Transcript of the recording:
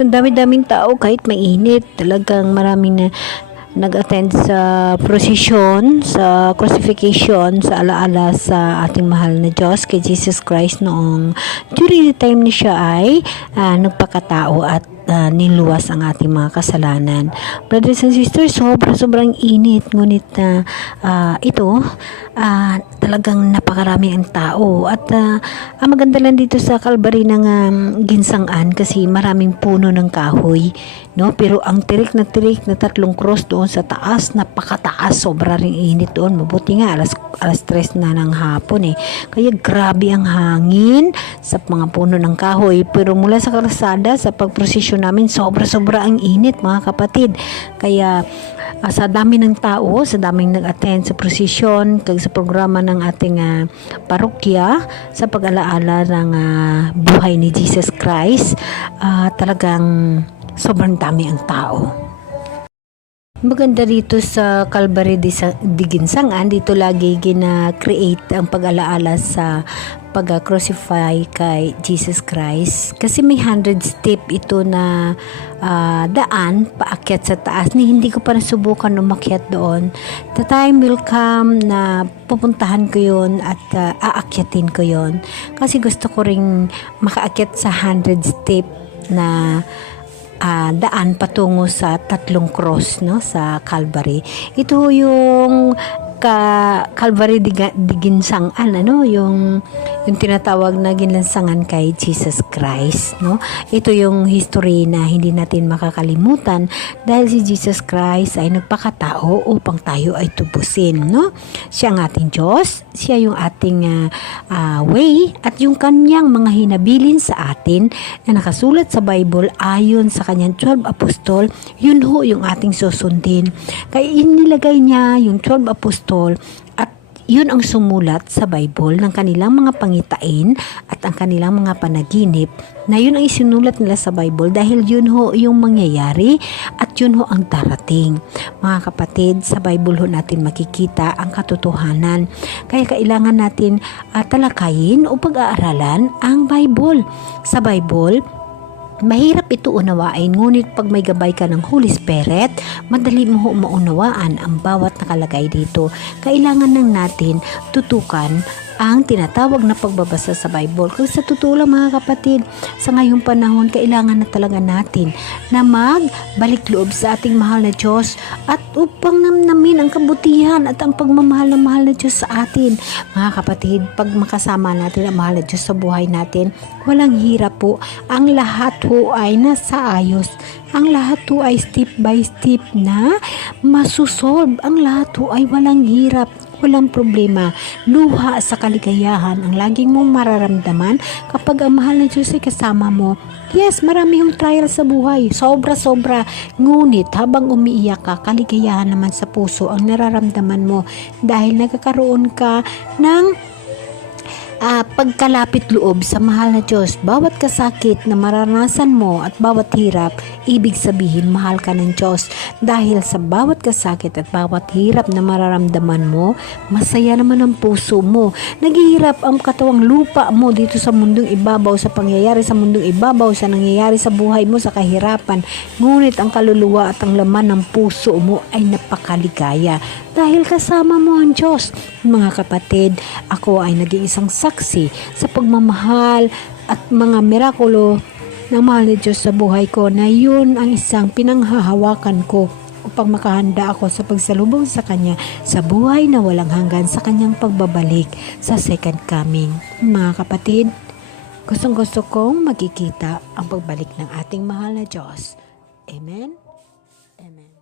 So, ang dami-daming tao kahit mainit. Talagang maraming na nag-attend sa procession, sa crucifixion, sa alaala sa ating mahal na Diyos, kay Jesus Christ noong during the time ni siya ay nagpakatao at niluwas ang ating mga kasalanan. Brothers and sisters, sobrang init. Ngunit ito, talagang napakarami ang tao. At ang maganda lang dito sa Calvary ng Ginsangan kasi maraming puno ng kahoy. No? Pero ang tirik na 3 cross doon sa taas, napakataas, sobra ring init doon. Mabuti nga, alas 3 na ng hapon eh. Kaya grabe ang hangin sa mga puno ng kahoy. Pero mula sa kalsada, sa pagprosesyon namin, sobra ang init mga kapatid. Kaya sa dami ng tao, sa daming nag-attend sa prosesyon, kag sa programa ng ating parokya, sa pag-alaala ng buhay ni Jesus Christ, talagang sobrang dami ang tao. Maganda dito sa Calvary di Ginsangan, dito lagi gina-create ang pag-alaala sa pag-crucify kay Jesus Christ. Kasi may 100 step ito na daan paakyat sa taas. Hindi ko pa nasubukan umakyat doon. The time will come na pupuntahan ko yun at aakyatin ko yun. Kasi gusto ko ring makaakyat sa 100 step na daan patungo sa 3 cross, no, sa Calvary. Ito yung Calvary di Ginsangan, yung tinatawag na ginlansangan kay Jesus Christ, no. Ito yung history na hindi natin makakalimutan dahil si Jesus Christ ay nagpakatao upang tayo ay tubusin, no. Siya ang ating Diyos, siya yung ating way at yung kanyang mga hinabilin sa atin na nakasulat sa Bible ayon sa kanyang 12 apostol, yun ho yung ating susundin. Kaya inilagay niya yung 12 apostol at yun ang sumulat sa Bible ng kanilang mga pangitain at ang kanilang mga panaginip na yun ang isinulat nila sa Bible dahil yun ho yung mangyayari at yun ho ang darating. Mga kapatid, sa Bible ho natin makikita ang katotohanan. Kaya kailangan natin talakayin o pag-aaralan ang Bible. Sa Bible, mahirap ito unawain, ngunit pag may gabay ka ng Holy Spirit, madali mo maunawaan ang bawat nakalagay dito. Kailangan lang natin tutukan ang tinatawag na pagbabasa sa Bible. Kasi sa totoo lang mga kapatid, sa ngayong panahon, kailangan na talaga natin na magbalik loob sa ating mahal na Diyos at upang namnamin ang kabutihan at ang pagmamahal na mahal na Diyos sa atin. Mga kapatid, pag makasama natin ang mahal na Diyos sa buhay natin, walang hirap po. Ang lahat po ay nasa ayos. Ang lahat po ay step by step na masusolve. Ang lahat po ay walang hirap. Walang problema, luha sa kaligayahan ang laging mong mararamdaman kapag ang mahal na Diyos ay kasama mo. Yes, marami yung trial sa buhay, sobra, ngunit habang umiiyak ka, kaligayahan naman sa puso ang nararamdaman mo dahil nagkakaroon ka ng pagkalapit loob sa mahal na Diyos. Bawat kasakit na maranasan mo at bawat hirap, ibig sabihin mahal ka ng Diyos. Dahil sa bawat kasakit at bawat hirap na mararamdaman mo, masaya naman ang puso mo. Naghihirap ang katawang lupa mo dito sa mundong ibabaw, sa pangyayari sa mundong ibabaw, sa nangyayari sa buhay mo, sa kahirapan. Ngunit ang kaluluwa at ang laman ng puso mo ay napakaligaya. Dahil kasama mo ang Diyos. Mga kapatid, ako ay naging isang saksi sa pagmamahal at mga mirakulo ng mahal ni Diyos sa buhay ko na yun ang isang pinanghahawakan ko upang makahanda ako sa pagsalubong sa Kanya sa buhay na walang hanggan sa Kanyang pagbabalik sa second coming. Mga kapatid, gustong-gusto kong makikita ang pagbalik ng ating mahal na Diyos. Amen? Amen.